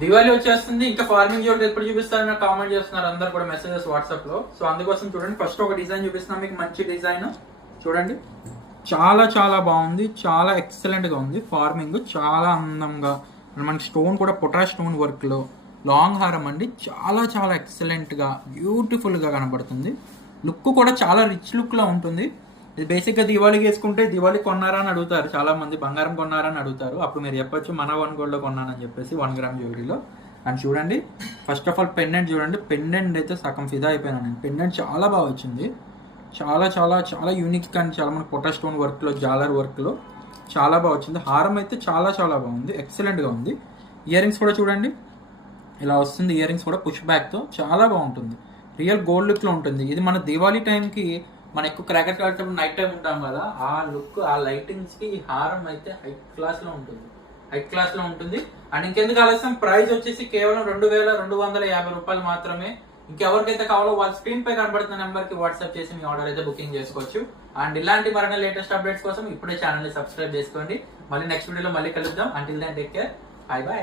దివాళీ వచ్చేస్తుంది, ఇంకా farming jewellery ఎప్పుడు చూపిస్తారని కామెంట్ చేస్తున్నారు అందరు కూడా మెసేజెస్ వాట్సాప్ లో. సో అందుకోసం చూడండి, ఫస్ట్ ఒక డిజైన్ చూపిస్తున్నాం మీకు, మంచి డిజైన్ చూడండి. చాలా చాలా బాగుంది, చాలా ఎక్సలెంట్ గా ఉంది. ఫార్మింగ్ చాలా అందంగా, మనకి స్టోన్ కూడా పొటాష్ స్టోన్ వర్క్ లో లాంగ్ హారం అండి. చాలా చాలా ఎక్సలెంట్ గా బ్యూటిఫుల్ గా కనబడుతుంది. లుక్ కూడా చాలా రిచ్ లుక్ లో ఉంటుంది. ఇది బేసిక్ గా దివాళీకి వేసుకుంటే, దివాళీ కొన్నారా అని అడుగుతారు చాలా మంది, బంగారం కొన్నారా అని అడుగుతారు. అప్పుడు మీరు చెప్పొచ్చు మన 1 gold లో కొన్నానని చెప్పేసి 1 gram జ్యువెలరీలో. అండ్ చూడండి, ఫస్ట్ ఆఫ్ ఆల్ పెండెంట్ చూడండి. పెండెంట్ అయితే సగం ఫిదా అయిపోయాను నేను. పెండెంట్ చాలా బాగా వచ్చింది, చాలా చాలా చాలా యూనిక్ అండ్ చాలా మన పొటా స్టోన్ వర్క్ లో, జాలర్ వర్క్ లో చాలా బాగా వచ్చింది. హారం అయితే చాలా చాలా బాగుంది, ఎక్సలెంట్ గా ఉంది. ఇయర్ రింగ్స్ కూడా చూడండి ఇలా వస్తుంది. ఇయర్ రింగ్స్ కూడా పుష్ బ్యాక్ తో చాలా బాగుంటుంది, రియల్ గోల్డ్ లుక్ లో ఉంటుంది. ఇది మన దివాళీ టైంకి మనం ఎక్కువ క్రాకర్ కాల్చేటప్పుడు నైట్ టైం ఉంటాం కదా, ఆ లుక్ ఆ లైటింగ్స్ కి ఈ హారం అయితే హై క్లాస్ లో ఉంటుంది, హై క్లాస్ లో ఉంటుంది. అండ్ ఇంకెందుకు ఆలస్యం, ప్రైస్ వచ్చేసి కేవలం 2250 రూపాయలు మాత్రమే. ఇంకెవరికైతే కావాలో వాళ్ళ స్క్రీన్ పై కనబడుతున్న నెంబర్ కి వాట్సాప్ చేసి మీ ఆర్డర్ అయితే బుకింగ్ చేసుకోవచ్చు. అండ్ ఇలాంటి మరిన్ని లేటెస్ట్ అప్డేట్స్ కోసం ఇప్పుడే ఛానల్ ని సబ్స్క్రైబ్ చేసుకోండి. మళ్ళీ నెక్స్ట్ వీడియోలో మళ్ళీ కలుద్దాం. Until then take care, bye by.